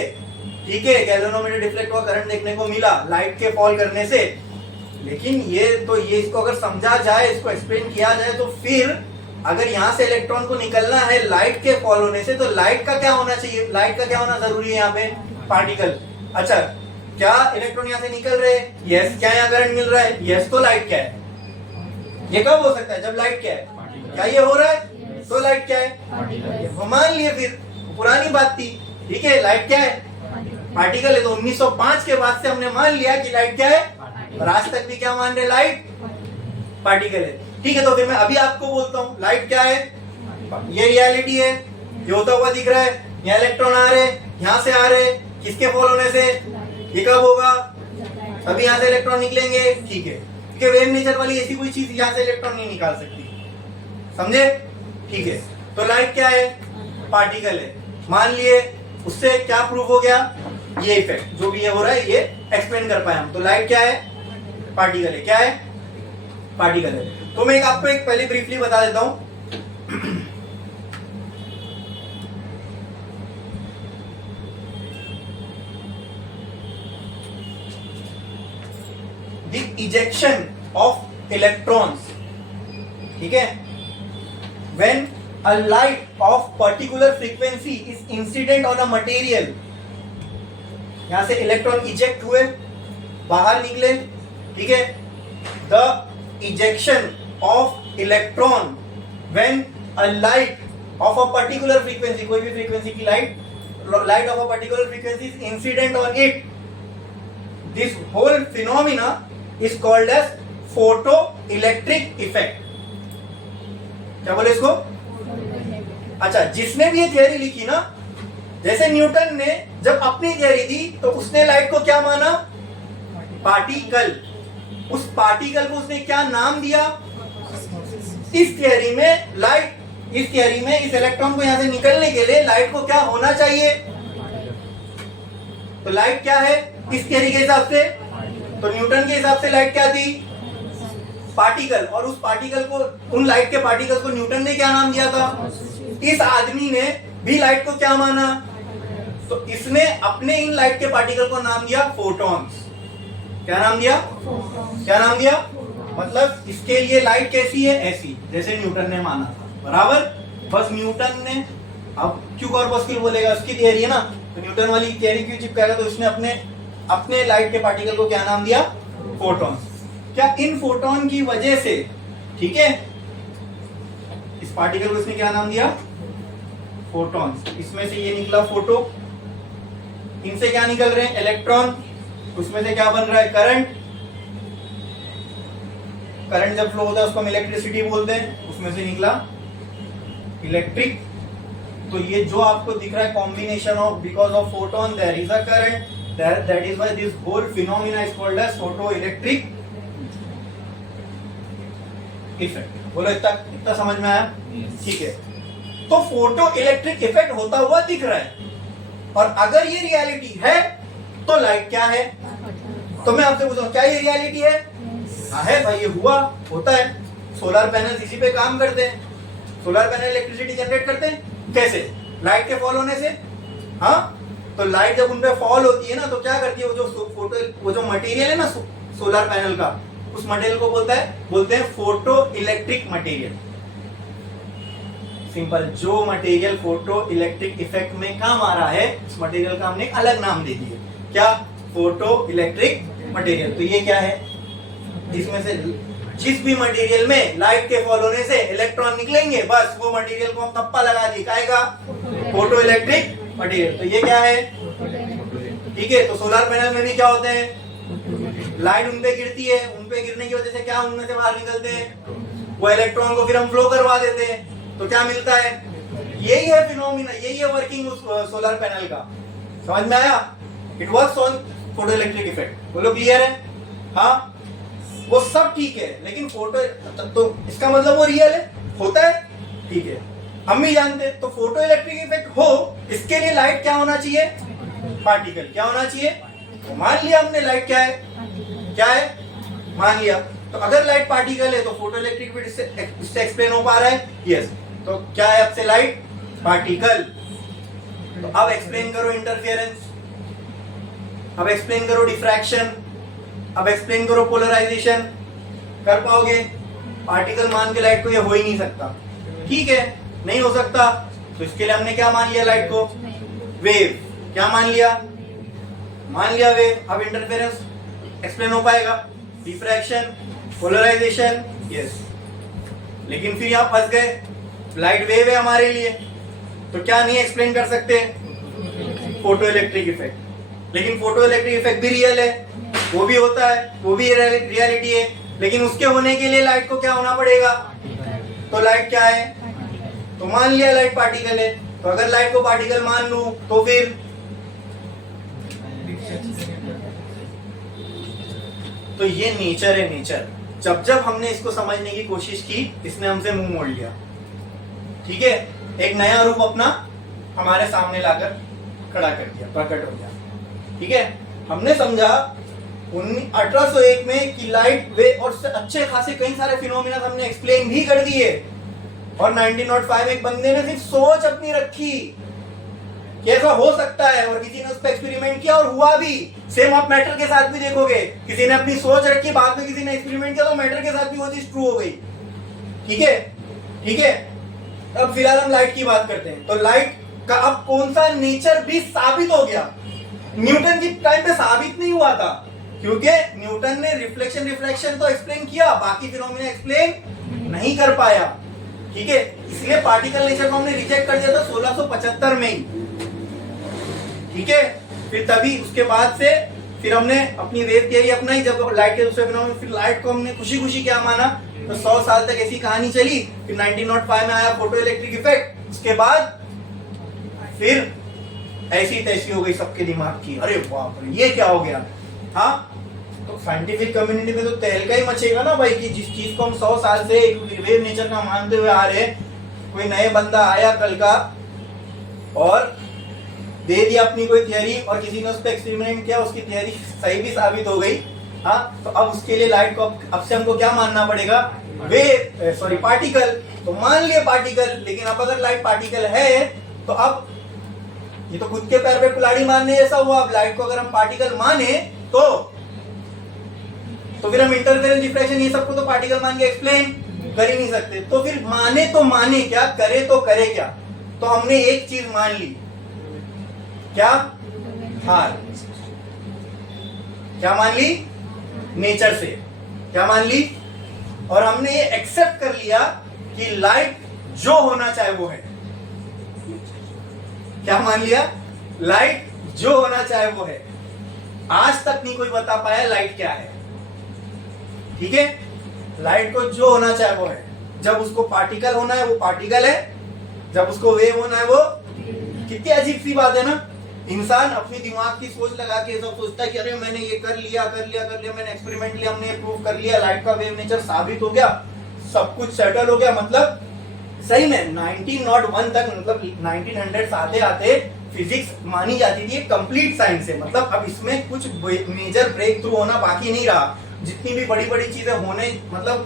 ठीक है। गैल्वेनोमीटर डिफ्लेक्ट हुआ, करंट देखने को मिला लाइट के फॉल करने से। लेकिन ये इसको अगर समझा जाए, इसको एक्सप्लेन किया जाए, तो फिर अगर यहाँ से इलेक्ट्रॉन को निकलना है लाइट के फॉल होने से, तो लाइट का क्या होना चाहिए? लाइट का क्या होना जरूरी है यहाँ पे? पार्टिकल। अच्छा, क्या इलेक्ट्रॉन यहाँ से निकल रहे हैं? यस। क्या यहाँ करंट मिल रहा है? यस। तो लाइट क्या है? ये कब हो सकता है? जब लाइट क्या है? क्या ये हो रहा है? तो लाइट क्या है? वो मान लिए, फिर पुरानी बात थी, ठीक है। लाइट क्या है? पार्टिकल है। तो 1905 के बाद से हमने मान लिया कि लाइट क्या है, और आज तक भी क्या मान रहे? लाइट पार्टिकल है, ठीक है। तो फिर मैं अभी आपको बोलता हूँ लाइट क्या है, ये रियलिटी है, ये होता हुआ दिख रहा है, यहाँ इलेक्ट्रॉन आ रहे, यहाँ से आ रहे, किसके फॉल होने से? ये कब होगा? अभी यहाँ से इलेक्ट्रॉन निकलेंगे, ठीक है, क्योंकि वेव नेचर वाली ऐसी कोई चीज यहाँ से इलेक्ट्रॉन नहीं निकाल सकती, समझे? ठीक है। तो लाइट क्या है? पार्टिकल है, मान लिए, उससे क्या प्रूव हो गया, ये इफेक्ट जो भी ये हो रहा है ये एक्सप्लेन कर पाए हम। तो लाइट क्या है, पार्टिकल है, क्या है, पार्टिकल है। तो मैं आपको एक पहले ब्रीफली बता देता हूं। द इजेक्शन ऑफ इलेक्ट्रॉन्स, ठीक है, when a light of particular frequency is incident on a material, यहां से इलेक्ट्रॉन इजेक्ट हुए, बाहर निकले, ठीक है, the ejection of electron when a light of a particular frequency, कोई भी frequency की light of a particular frequency is incident on it, this whole phenomena is called as photoelectric effect। क्या बोले इसको? अच्छा, जिसने भी ये थियरी लिखी ना, जैसे न्यूटन ने जब अपनी थियरी दी तो उसने लाइट को क्या माना, पार्टिकल। उस पार्टिकल को उसने क्या नाम दिया, इस थियरी में लाइट, इस थियरी में इस इलेक्ट्रॉन को यहां से निकलने के लिए लाइट को क्या होना चाहिए, तो लाइट क्या है इस थियरी के हिसाब से, तो न्यूटन के हिसाब से लाइट क्या थी, पार्टिकल। और उस पार्टिकल को, उन लाइट के पार्टिकल को न्यूटन ने क्या नाम दिया था, इस आदमी ने भी लाइट को क्या माना, तो इसने अपने इन लाइट के पार्टिकल को नाम दिया फोटॉन्स। क्या नाम दिया, क्या नाम दिया, मतलब इसके लिए लाइट कैसी है, ऐसी जैसे न्यूटन ने माना था, बराबर। बस न्यूटन ने, अब क्यों कॉर्पस्कुलर बोलेगा, उसकी थियरी है ना, तो न्यूटन वाली थियरी क्यों चिपकाएगा, तो उसने अपने लाइट के पार्टिकल को क्या नाम दिया, फोटॉन्स। क्या इन फोटोन की वजह से, ठीक है, इस पार्टिकल को इसने क्या नाम दिया, फोटॉन्स। इसमें से ये निकला फोटो, इनसे क्या निकल रहे हैं, इलेक्ट्रॉन, उसमें से क्या बन रहा है, करंट। करंट जब फ्लो होता है उसको हम इलेक्ट्रिसिटी बोलते हैं, उसमें से निकला इलेक्ट्रिक। तो ये जो आपको दिख रहा है combination of, because of photon there is a current, that is why this whole phenomena is called as photo electric effect. बोलो इतना समझ में आया, ठीक है। तो फोटो इलेक्ट्रिक इफेक्ट होता हुआ दिख रहा है, और अगर ये रियलिटी है तो लाइट क्या है, तो मैं आपसे पूछूं क्या ये रियलिटी है, हाँ है भाई, ये हुआ, होता है। सोलर पैनल इसी पे काम करते हैं, सोलर पैनल इलेक्ट्रिसिटी जनरेट करते हैं, कैसे, लाइट के फॉल होने से। हाँ, तो लाइट जब उन पे फॉल होती है ना, तो क्या करती है, वो जो मटेरियल है ना सोलर पैनल का, उस मटेरियल को बोलते हैं फोटो इलेक्ट्रिक मटेरियल। सिंपल, जो मटेरियल फोटो इलेक्ट्रिक इफेक्ट में काम आ रहा है, उस मटेरियल का हमने एक अलग नाम दे दिया, क्या, फोटो इलेक्ट्रिक मटेरियल। तो ये क्या है, जिसमें से जिस भी मटेरियल में लाइट के फॉल होने से इलेक्ट्रॉन निकलेंगे, बस वो मटेरियल को हम थप्पा लगा दी, काएगा, फोटो इलेक्ट्रिक मटेरियल। तो ये क्या है, ठीक है। तो सोलर पैनल में भी क्या होते हैं, लाइट उन पे गिरती है, उन पे गिरने की वजह से क्या उनमें से बाहर निकलते हैं, वो इलेक्ट्रॉन को फिर हम फ्लो करवा देते हैं, तो क्या मिलता है, यही है फिनोमिना, यही है वर्किंग उस सोलर पैनल का। समझ में आया, it works on photo electric effect. बोलो क्लियर है, हाँ, वो सब ठीक है, लेकिन फोटो, तो इसका मतलब वो रियल है, होता है, ठीक है, हम भी जानते हैं। तो फोटो इलेक्ट्रिक इफेक्ट हो, इसके लिए लाइट क्या होना चाहिए, पार्टिकल। क्या होना चाहिए, तो मान लिया हमने लाइट क्या है, क्या है, मान लिया। तो अगर लाइट पार्टिकल है तो फोटो इलेक्ट्रिक इफेक्ट इससे एक्सप्लेन हो पा रहा है, यस। तो क्या है आपसे, लाइट पार्टिकल। तो अब एक्सप्लेन करो इंटरफेरेंस, अब एक्सप्लेन करो डिफ्रैक्शन, अब एक्सप्लेन करो पोलराइजेशन। कर पाओगे, पार्टिकल मान के लाइट को ये हो ही नहीं सकता, ठीक है, नहीं हो सकता। तो इसके लिए हमने क्या मान लिया, लाइट को वेव। क्या मान लिया वेव। अब इंटरफेरेंस एक्सप्लेन हो पाएगा, डिफ्रैक्शन, पोलराइजेशन, यस। लेकिन फिर यहां फंस गए, लाइट वेव है हमारे लिए, तो क्या नहीं एक्सप्लेन कर सकते, फोटो इलेक्ट्रिक इफेक्ट। लेकिन फोटो इलेक्ट्रिक इफेक्ट भी रियल है, वो भी होता है, वो भी रियलिटी है, लेकिन उसके होने के लिए लाइट को क्या होना पड़ेगा, तो लाइट क्या है, तो मान लिया लाइट पार्टिकल है। तो अगर लाइट को पार्टिकल मान लूं तो फिर तो ये नेचर है, नेचर। जब हमने इसको समझने की कोशिश की, इसने हमसे मुंह मोड़ लिया, ठीक है, एक नया रूप अपना हमारे सामने लाकर खड़ा कर दिया, प्रकट हो गया। ठीक है, हमने समझा 1801 में कि लाइट वे और अच्छे खासे कई सारे फिनोमिना हमने एक्सप्लेन भी कर दिए, और 1905 एक बंदे ने सिर्फ सोच अपनी रखी कि ऐसा हो सकता है, और किसी ने उस पर एक्सपेरिमेंट किया और हुआ भी। सेम आप मैटर के साथ भी देखोगे, किसी ने अपनी सोच रखी, बाद में किसी ने एक्सपेरिमेंट किया तो मैटर के साथ भी वो चीज ट्रू हो गई। ठीक है, ठीक है। अब फिलहाल हम लाइट की बात करते हैं। तो लाइट का अब कौन सा नेचर भी साबित हो गया। न्यूटन की टाइम पे साबित नहीं हुआ था, क्योंकि न्यूटन ने रिफ्लेक्शन रिफ्लेक्शन तो एक्सप्लेन किया, बाकी फिनोमेना एक्सप्लेन नहीं कर पाया। ठीक है, इसलिए पार्टिकल नेचर को हमने रिजेक्ट कर दिया था 1675 में ही। ठीक है, फिर तभी उसके बाद से फिर हमने अपनी वेव थियरी अपनाई, जब लाइट के दूसरे फिनोमेना, फिर लाइट को हमने खुशी खुशी क्या माना, तो 100 साल तक ऐसी कहानी चली। फिर 1905 में आया फोटो इलेक्ट्रिक इफेक्ट, उसके बाद फिर ऐसी तैसी हो गई सबके दिमाग की, अरे बाप रे ये क्या हो गया। हाँ, तो साइंटिफिक कम्युनिटी में तो तहलका ही मचेगा ना भाई, कि जिस चीज को हम 100 साल से वेव नेचर का मानते हुए आ रहे हैं, कोई नए बंदा आया कल का और दे दिया अपनी कोई थियरी, और किसी ने उस पर एक्सपेरिमेंट किया, उसकी थियरी सही भी साबित हो गई। हाँ, तो अब उसके लिए लाइट को अब से हमको क्या मानना पड़ेगा, वेव सॉरी पार्टिकल। तो मान लिए पार्टिकल, लेकिन अब अगर लाइट पार्टिकल है तो अब ये तो खुद के पैर पे कुल्हाड़ी मारने जैसा हुआ। अब लाइट को अगर हम पार्टिकल माने तो फिर हम इंटरफेरेंस डिफ्रैक्शन ये सबको तो पार्टिकल मान के एक्सप्लेन कर ही नहीं सकते। तो फिर माने तो माने क्या, करे तो करे क्या। तो हमने एक चीज मान ली, क्या, हार, क्या मान ली, नेचर से क्या मान ली, और हमने ये एक्सेप्ट कर लिया कि लाइट जो होना चाहे वो है। क्या मान लिया, लाइट जो होना चाहे वो है। आज तक नहीं कोई बता पाया लाइट क्या है। ठीक है, लाइट को जो होना चाहे वो है। जब उसको पार्टिकल होना है वो पार्टिकल है, जब उसको वेव होना है वो। कितनी अजीब सी बात है ना, इंसान अपनी दिमाग की सोच लगा के सब सोचता है कि अरे मैंने ये कर लिया, मैंने एक्सपेरिमेंट लिया, हमने प्रूव कर लिया, लाइट का वेव नेचर साबित हो गया, सब कुछ सेटल हो गया। मतलब सही में 1901 तक, मतलब 1900 आते आते फिजिक्स मानी जाती थी कंप्लीट साइंस है। मतलब अब इसमें कुछ मेजर ब्रेक थ्रू होना बाकी नहीं रहा। जितनी भी बड़ी बड़ी चीजें होने मतलब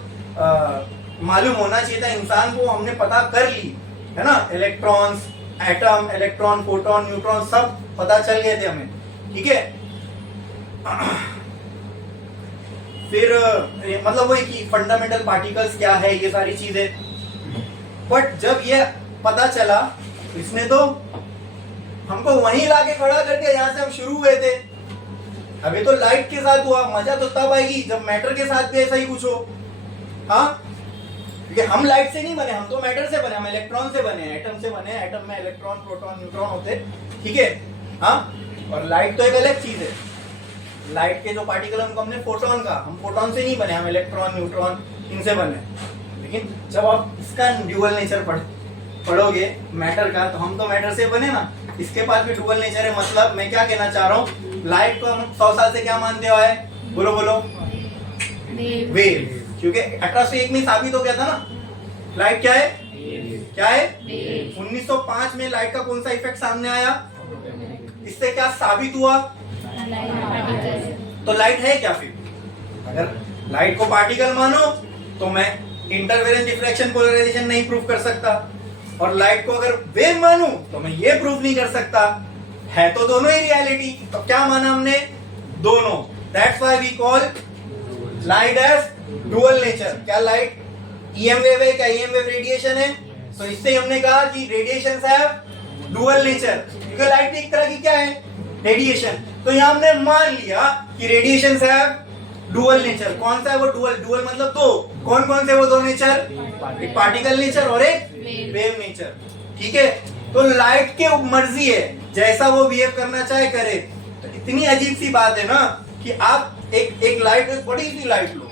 मालूम होना चाहिए था इंसान को, हमने पता कर ली है ना। Electrons, atom, electron, proton, neutron सब पता चल गए थे हमें। ठीक है, फिर मतलब वही कि फंडामेंटल पार्टिकल्स क्या है, ये सारी चीजें। बट जब ये पता चला, इसने तो हमको वहीं लाके खड़ा कर दिया जहां से हम शुरू हुए थे। अभी तो लाइट के साथ हुआ, मजा तो तब आएगी जब मैटर के साथ भी ऐसा ही कुछ हो। हाँ, क्योंकि हम लाइट से नहीं बने, हम तो मैटर से बने, हम इलेक्ट्रॉन से बने, एटम से बने। एटम में इलेक्ट्रॉन, प्रोटॉन, न्यूट्रॉन होते। ठीक है, हाँ, और लाइट तो एक अलग चीज है। लाइट के जो पार्टिकल हमको हमने फोटोन का, हम फोटोन से नहीं बने, हम इलेक्ट्रॉन, न्यूट्रॉन इनसे बने। लेकिन जब आप इसका ड्यूअल नेचर पढ़ोगे मैटर का, तो हम तो मैटर से बने ना, इसके पास भी ड्यूअल नेचर है। मतलब मैं क्या कहना चाह रहा हूँ, लाइट को हम 100 साल से क्या मानते हुए आए, बोलो बोलो, वेव। क्योंकि 1801 में साबित हो गया था ना लाइट क्या है, क्या है। 1905 में लाइट का कौन सा इफेक्ट सामने आया, इससे क्या साबित हुआ, तो लाइट है क्या। फिर अगर लाइट को पार्टिकल मानो तो मैं इंटरफेरेंस डिफ्रैक्शन पोलराइजेशन नहीं प्रूव कर सकता, और लाइट को अगर वेव मानूं तो मैं ये प्रूव नहीं कर सकता। है तो दोनों ही रियलिटी। तो क्या माना हमने, दोनों। That's why we call light as dual nature. क्या लाइट ईएम वेव है, क्या ईएम वेव रेडिएशन है। तो इससे हमने कहा कि रेडिएशंस हैव डुअल नेचर, क्योंकि लाइट भी एक तरह की क्या है, रेडिएशन। तो यहां हमने मान लिया कि रेडिएशंस हैव डुअल नेचर। कौन सा है वो डुअल, डुअल मतलब दो। कौन कौन से वो दो नेचर, एक पार्टिकल नेचर और एक वेव नेचर। ठीक है, तो लाइट के मर्जी है, जैसा वो बिहेव करना चाहे करे। तो इतनी अजीब सी बात है ना कि आप एक लाइट, एक बड़ी सी लाइट लो,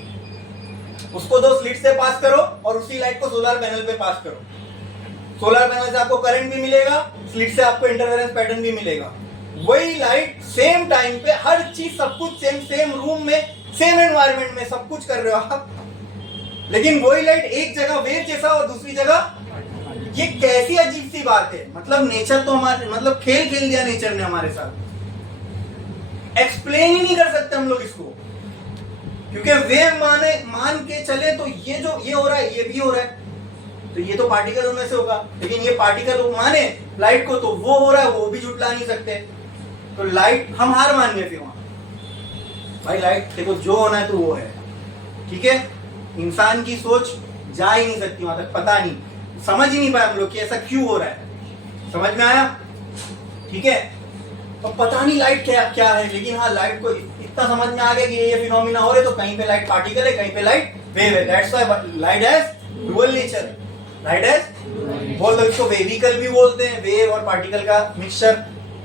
उसको दो स्लिट से पास करो, और उसी लाइट को सोलर पैनल पे पास करो। सोलर पैनल से आपको करंट भी मिलेगा, स्लिट से आपको इंटरफेरेंस पैटर्न भी मिलेगा। वही लाइट सेम टाइम पे, हर चीज सब कुछ सेम रूम में, सेम एनवायरनमेंट में सब कुछ कर रहे हो आप, लेकिन वही लाइट एक जगह वेव जैसा और दूसरी जगह ये कैसी अजीब सी बात है, मतलब नेचर तो हमारे मतलब खेल खेल दिया नेचर ने हमारे साथ, एक्सप्लेन ही नहीं कर सकते हम लोग इसको, क्योंकि वेव मान के चले तो ये जो ये हो रहा है ये भी हो रहा है, तो ये तो पार्टिकल होने से होगा, लेकिन ये पार्टिकल माने लाइट को तो वो हो रहा है, वो भी झुटला नहीं सकते, तो लाइट हम हार मान गए फिर वहां, भाई लाइट देखो जो होना है तो वो है, ठीक है। इंसान की सोच जा ही नहीं सकती वहां तक, पता नहीं, समझ ही नहीं पाए हम लोग कि ऐसा क्यों हो रहा है, समझ में आया, ठीक है। तो पता नहीं लाइट क्या क्या है, लेकिन हाँ लाइट को इतना समझ में आ गया कि ये फिनोमिना हो रहे, तो कहीं पे लाइट पार्टिकल है, कहीं पे लाइट वेव है, that's why light has dual nature, light has, बोल दो इसको वेविकल भी बोलते हैं, वेव और पार्टिकल का मिक्सचर,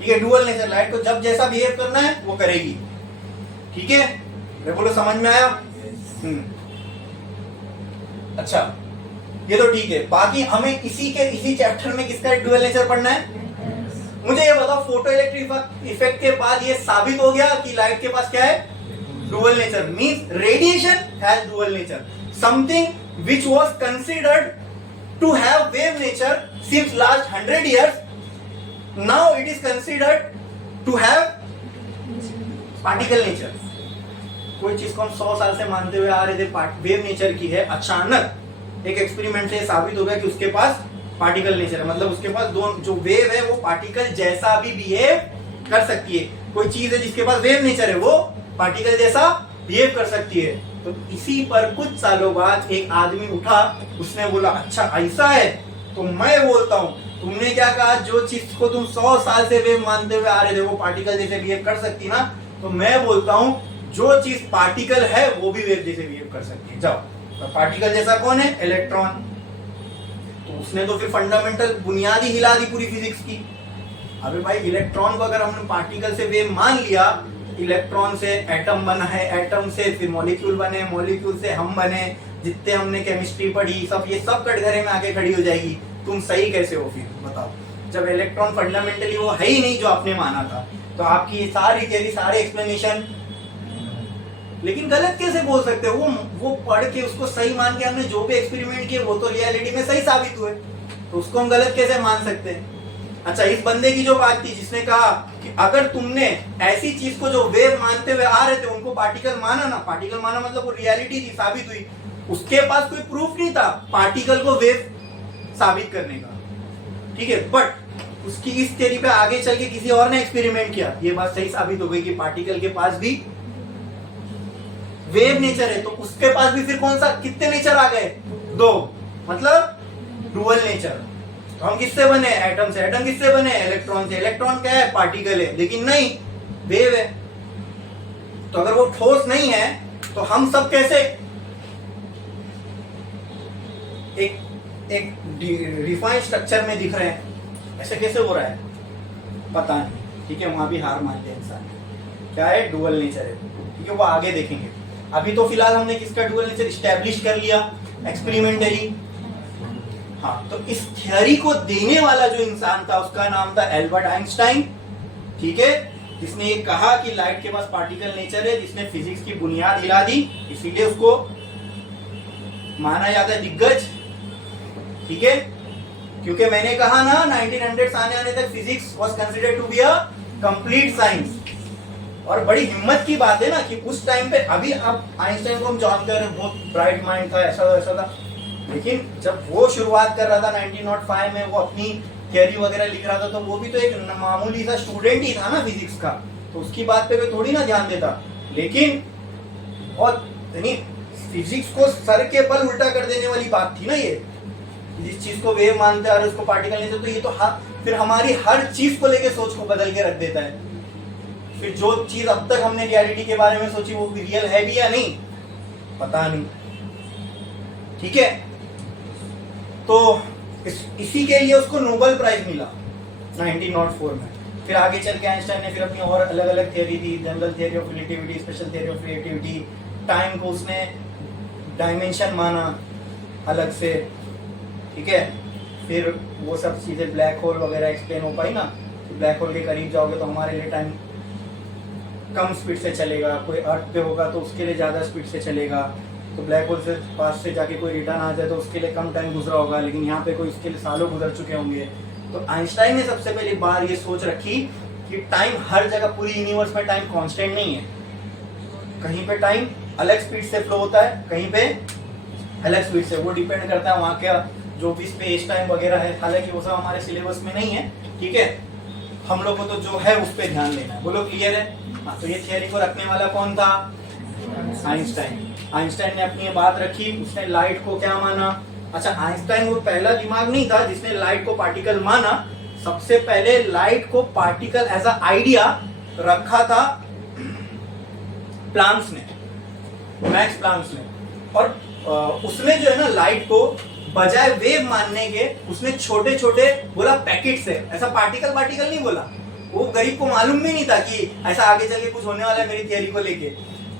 ठीक है, डुअल नेचर, लाइट को जब जैसा बिहेव करना है वो करेगी, ठीक है, बोलो समझ में आया। अच्छा ये तो ठीक है, बाकी हमें इसी चैप्टर में किसका डुअल नेचर पढ़ना है, मुझे ये बताओ, फोटो इलेक्ट्रिक इफेक्ट के बाद ये साबित हो गया कि लाइट के पास क्या है, dual nature, means radiation has dual nature, something which was considered to have wave nature since last 100 years, now it is considered to have particle nature. कोई चीज को हम 100 साल से मानते हुए आ रहे थे वेव नेचर की है, अचानक एक एक्सपेरिमेंट से साबित हो गया कि उसके पास पार्टिकल नेचर है, मतलब उसके पास दो जो वेव है वो पार्टिकल जैसा भी बिहेव कर सकती है, कोई चीज है जिसके पास वेव नेचर है वो पार्टिकल जैसा बिहेव कर सकती है। तो इसी पर कुछ सालों बाद एक आदमी उठा, उसने बोला अच्छा ऐसा है, तो मैं बोलता हूं तुमने क्या कहा, जो चीज को तुम 100 साल से वेव मानते हुए आ रहे थे वो पार्टिकल जैसे बिहेव कर सकती ना, तो मैं बोलता हूं जो चीज पार्टिकल है वो भी वेव जैसे बिहेव कर सकती है। जाओ, तो पार्टिकल जैसा कौन है, इलेक्ट्रॉन, तो उसने तो फिर फंडामेंटल बुनियादी हिला दी पूरी फिजिक्स की। अबे भाई इलेक्ट्रॉन को अगर हमने पार्टिकल से वेव मान लिया, इलेक्ट्रॉन से एटम बना है, एटम से फिर मॉलिक्यूल बने, मॉलिक्यूल से हम बने, जितने हमने केमिस्ट्री पढ़ी सब ये सब कटघरे में आके खड़ी हो जाएगी, तुम सही कैसे हो फिर बताओ, जब इलेक्ट्रॉन फंडामेंटली वो है ही नहीं जो आपने माना था, तो आपकी ये सारी थियरी सारे एक्सप्लेनेशन, लेकिन गलत कैसे बोल सकते हो, वो पढ़ के उसको सही मान के हमने जो भी एक्सपेरिमेंट किए वो तो रियलिटी में सही साबित हुए, तो उसको हम गलत कैसे मान सकते हैं। अच्छा, इस बंदे की जो बात थी जिसने कहा कि अगर तुमने ऐसी चीज को जो वेव मानते हुए आ रहे थे उनको पार्टिकल माना ना, पार्टिकल माना मतलब वो रियलिटी थी, साबित हुई, उसके पास कोई प्रूफ नहीं था पार्टिकल को वेव साबित करने का, ठीक है, बट उसकी इस थ्योरी पे आगे चल के किसी और ने एक्सपेरिमेंट किया, ये बात सही साबित हो गई कि पार्टिकल के पास भी वेव नेचर है, तो उसके पास भी फिर कौन सा, कितने नेचर आ गए, 2, मतलब डुअल नेचर। तो हम किससे बने, एटम से, एटम किससे बने, इलेक्ट्रॉन से, इलेक्ट्रॉन क्या है, पार्टिकल है, लेकिन नहीं वेव है, तो अगर वो ठोस नहीं है तो हम सब कैसे एक रिफाइंड स्ट्रक्चर में दिख रहे हैं, ऐसे कैसे हो रहा है पता नहीं, ठीक है, वहां भी हार मानते हैं इंसान, क्या है, डुअल नेचर है, ठीक है, वो आगे देखेंगे। अभी तो फिलहाल हमने किसका डुअल नेचर एस्टैब्लिश कर लिया एक्सपेरिमेंटली। हाँ, तो इस थ्योरी को देने वाला जो इंसान था उसका नाम था एल्बर्ट आइंस्टाइन, ठीक है, जिसने ये कहा कि लाइट के पास पार्टिकल नेचर है, जिसने फिजिक्स की बुनियाद हिला दी, इसीलिए उसको माना जाता है दिग्गज, ठीक है, क्योंकि मैंने कहा ना 1900 आने तक physics was considered to be a complete science, और बड़ी हिम्मत की बात है ना कि उस टाइम पे, अभी आप आइंस्टाइन को हम जानते हैं बहुत ब्राइट माइंड था, ऐसा था, लेकिन जब वो शुरुआत कर रहा था 1905 में, वो अपनी थियरी वगैरह लिख रहा था, तो वो भी तो एक मामूली सा स्टूडेंट ही था ना फिजिक्स का, तो उसकी बात पे थोड़ी ना ध्यान देता, लेकिन और फिजिक्स को सर के बल उल्टा कर देने वाली बात थी ना ये, जिस चीज को वेव मानते हैं और उसको पार्टिकल नेचर, तो ये तो फिर हमारी हर चीज को लेके सोच को बदल के रख देता है, फिर जो चीज अब तक हमने रियलिटी के बारे में सोची वो रियल है भी या नहीं पता नहीं, ठीक है। तो इसी के लिए उसको नोबेल प्राइज मिला 1904 में। फिर आगे चल के आइंस्टाइन ने फिर अपनी और अलग अलग theory the, general theory of relativity, special theory of relativity, time को उसने डायमेंशन माना अलग से, ठीक है, फिर वो सब चीजें ब्लैक होल वगैरह एक्सप्लेन हो पाई ना, तो ब्लैक होल के करीब जाओगे तो हमारे लिए टाइम कम स्पीड से चलेगा, कोई अर्थ पे होगा तो उसके लिए ज्यादा स्पीड से चलेगा, तो ब्लैक होल से पास से जाके कोई रिटर्न आ जाए तो उसके लिए कम टाइम गुजरा होगा, लेकिन यहाँ पे कोई उसके लिए सालों गुजर चुके होंगे। तो आइंस्टाइन ने सबसे पहली बार ये सोच रखी कि टाइम हर जगह, पूरी यूनिवर्स में टाइम कांस्टेंट नहीं है। कहीं पे टाइम अलग स्पीड से फ्लो होता है, कहीं पे अलग स्पीड से, वो डिपेंड करता है वहाँ का जो भी स्पेस टाइम वगैरह है। हालांकि वो सब हमारे सिलेबस में नहीं है, ठीक है। हम लोग को तो जो है उस पर ध्यान देना है। बोलो क्लियर है? हाँ, तो ये थियरी को रखने वाला कौन था? आइंस्टाइन। आइंस्टाइन ने अपनी ये बात रखी, उसने लाइट को क्या माना? अच्छा, आइंस्टाइन वो पहला दिमाग नहीं था जिसने लाइट को पार्टिकल माना। सबसे पहले लाइट को पार्टिकल एज अ आइडिया रखा था प्लांक्स ने, मैक्स प्लांक्स ने। और उसने जो है ना लाइट को बजाय वेव मानने के उसने छोटे छोटे बोला पैकेट से, ऐसा पार्टिकल पार्टिकल नहीं बोला। वो गरीब को मालूम भी नहीं था कि ऐसा आगे चल के कुछ होने वाला है मेरी थियरी को लेके।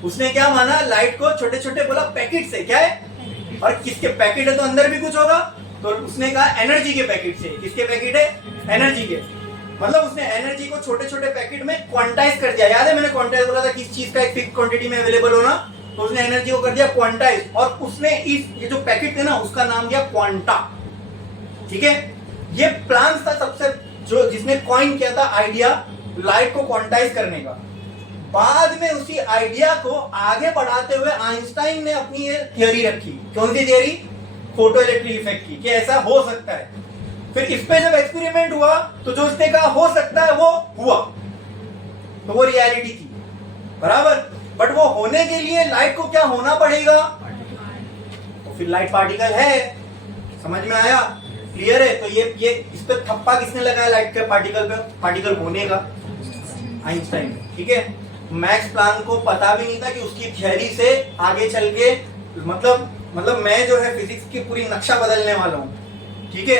उसने क्या माना? लाइट को छोटे छोटे बोला पैकेट से। क्या है? और किसके पैकेट है तो अंदर भी कुछ होगा, तो उसने कहा एनर्जी के पैकेट से। किसके पैकेट है? एनर्जी के। मतलब उसने एनर्जी को छोटे छोटे पैकेट में क्वांटाइज कर दिया। याद है मैंने क्वांटाइज बोला था किस चीज का एक फिक्स क्वांटिटी में अवेलेबल होना, तो उसने एनर्जी को कर दिया क्वांटाइज। और उसने इस ये जो पैकेट थे ना उसका नाम दिया क्वांटा, ठीक है। ये प्लांक्स था सबसे जो जिसने कॉइन किया था आइडिया लाइट को क्वांटाइज करने का। बाद में उसी आइडिया को आगे बढ़ाते हुए आइंस्टाइन ने अपनी ये थियरी रखी। कौन सी थियरी? फोटो इलेक्ट्रिक इफेक्ट की, कि ऐसा हो सकता है। फिर इस पे जब एक्सपेरिमेंट हुआ तो जो उसने कहा हो सकता है वो हुआ, तो वो रियलिटी थी, बराबर। बट वो होने के लिए लाइट को क्या होना पड़ेगा? तो फिर लाइट पार्टिकल है। समझ में आया? क्लियर है? तो ये इस पे थप्पा किसने लगाया लाइट के पार्टिकल पे, पार्टिकल होने का? आइंस्टाइन, ठीक है। मैक्स प्लांक को पता भी नहीं था कि उसकी थियरी से आगे चल के मतलब मैं जो है फिजिक्स की पूरी नक्शा बदलने वाला हूँ, ठीक है।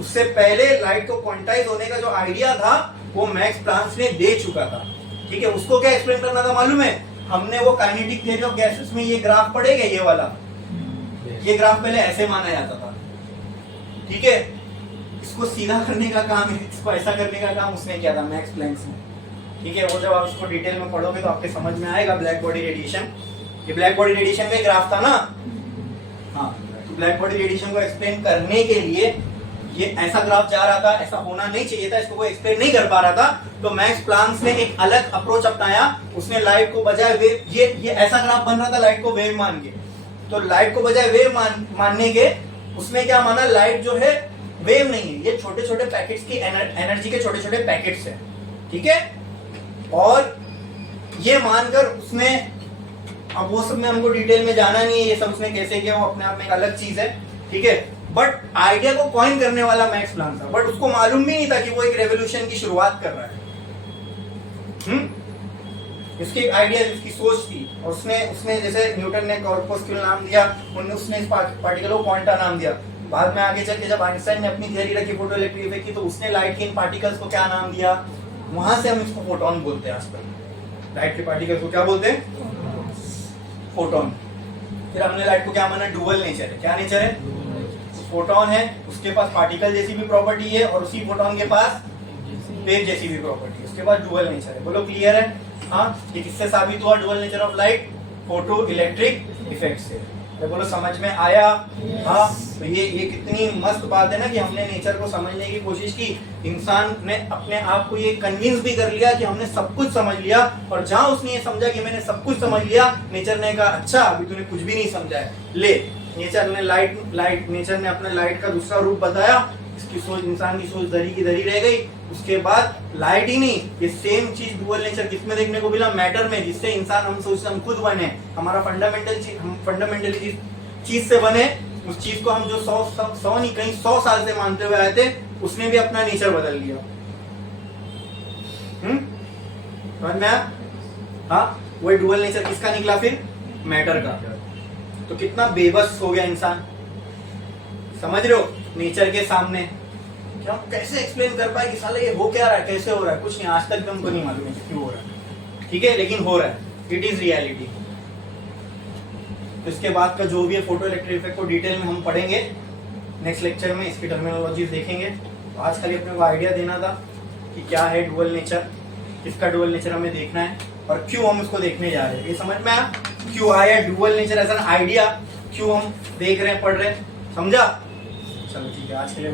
उससे पहले लाइट को क्वांटाइज होने का जो आइडिया था वो मैक्स प्लांक ने दे चुका था, ठीक है। उसको क्या एक्सप्लेन करना था मालूम है? हमने वो काइनेटिक थियरी ऑफ गैसेस में ये ग्राफ पढ़ेगा, ये वाला। ये ग्राफ पहले ऐसे माना जाता था, ठीक है। इसको सीधा करने का काम है, इसको ऐसा करने का काम उसने किया था मैक्स प्लैंक ने, ठीक है। वो जब आप उसको डिटेल में पढ़ोगे तो आपके समझ में आएगा। ब्लैक बॉडी रेडिएशन, ये ब्लैक बॉडी रेडिएशन का ग्राफ था ना। हाँ, तो ब्लैक बॉडी रेडिएशन को एक्सप्लेन करने के लिए ये ऐसा ग्राफ जा रहा था, ऐसा होना नहीं चाहिए था, इसको कोई एक्सप्लेन नहीं कर पा रहा था। तो मैक्स प्लांक ने एक अलग अप्रोच अपनाया। उसने लाइट को बजाय वेव, ये ऐसा ग्राफ बन रहा था लाइट को वेव मान के, तो लाइट को बजाय वेव मानने के उसने क्या माना? लाइट जो है वेव नहीं है, ये छोटे छोटे पैकेट्स की एनर्जी के छोटे छोटे पैकेट्स है, ठीक है। और ये मानकर उसने, अब वो सब में हमको डिटेल में जाना नहीं है, ये सब उसने कैसे किया वो अपने आप में एक अलग चीज है, ठीक है। बट आइडिया को कॉइन करने वाला मैक्स प्लांक था, बट उसको मालूम भी नहीं था कि वो एक रेवोल्यूशन की शुरुआत कर रहा है। इसकी आइडिया, इसकी सोच थी। और उसने जैसे न्यूटन ने कॉर्पस्क्यूल नाम दिया, उसने इस पार्टिकल को क्वांटा नाम दिया। बाद में आगे चल के जब आइंस्टाइन ने अपनी थियरी रखी फोटो इलेक्ट्रिक इफेक्ट की, तो उसने लाइट के इन पार्टिकल्स को क्या नाम दिया? वहां से हम इसको फोटोन बोलते हैं आजकल। लाइट के पार्टिकल्स को क्या बोलते हैं? फोटोन। फिर हमने लाइट को क्या माना? डुअल नेचर है। क्या नेचर है? फोटोन है, उसके पास पार्टिकल जैसी भी प्रॉपर्टी है और उसी फोटोन के पास वेव जैसी भी प्रॉपर्टी है, उसके पास डुअल नेचर है। बोलो क्लियर है? हाँ, ये किससे साबित हुआ dual nature of light? Photo electric effect से। तो बोलो समझ में आया? हाँ, तो ये कितनी मस्त बात है ना कि हमने नेचर को समझने की कोशिश की। इंसान ने अपने आप को ये कन्विंस भी कर लिया कि हमने सब कुछ समझ लिया, और जहां उसने ये समझा कि मैंने सब कुछ समझ लिया, नेचर ने कहा अच्छा अभी तूने कुछ भी नहीं समझा है, ले। नेचर ने अपने लाइट का दूसरा रूप बताया। इसकी सोच, इंसान की सोच धरी की धरी रह गई। उसके बाद लाइट ही नहीं, ये सेम चीज डुअल नेचर किसमें देखने को मिला? मैटर में, जिससे इंसान हम सोचते हम खुद बने, हमारा फंडामेंटल चीज से बने। उस चीज को हम जो 100 नहीं कहीं 100 साल से मानते हुए आए थे, उसने भी अपना नेचर बदल लिया। समझ में आया? हाँ, वही डुअल नेचर किसका निकला फिर? मैटर का। तो कितना बेबस हो गया इंसान, समझ रहे हो? नेचर के सामने क्या कैसे एक्सप्लेन कर पाए कि साला ये हो क्या रहा है, कैसे हो रहा है? कुछ नहीं, आज तक भी हमको नहीं मालूम है क्यों हो रहा है, ठीक है, लेकिन हो रहा है। It is reality. तो इसके बाद का जो भी है फोटो इलेक्ट्रिक इफेक्ट को डिटेल में हम पढ़ेंगे नेक्स्ट लेक्चर में, इसकी टर्मिनोलॉजी देखेंगे। तो आज खाली अपने को आइडिया देना था कि क्या है डुअल नेचर, इसका डुअल नेचर हमें देखना है और क्यों हम इसको देखने जा रहे हैं। ये समझ में आया क्यों आया dual nature as an idea, क्यों हम देख रहे हैं पढ़ रहे हैं, समझा। चलो ठीक है आज के लिए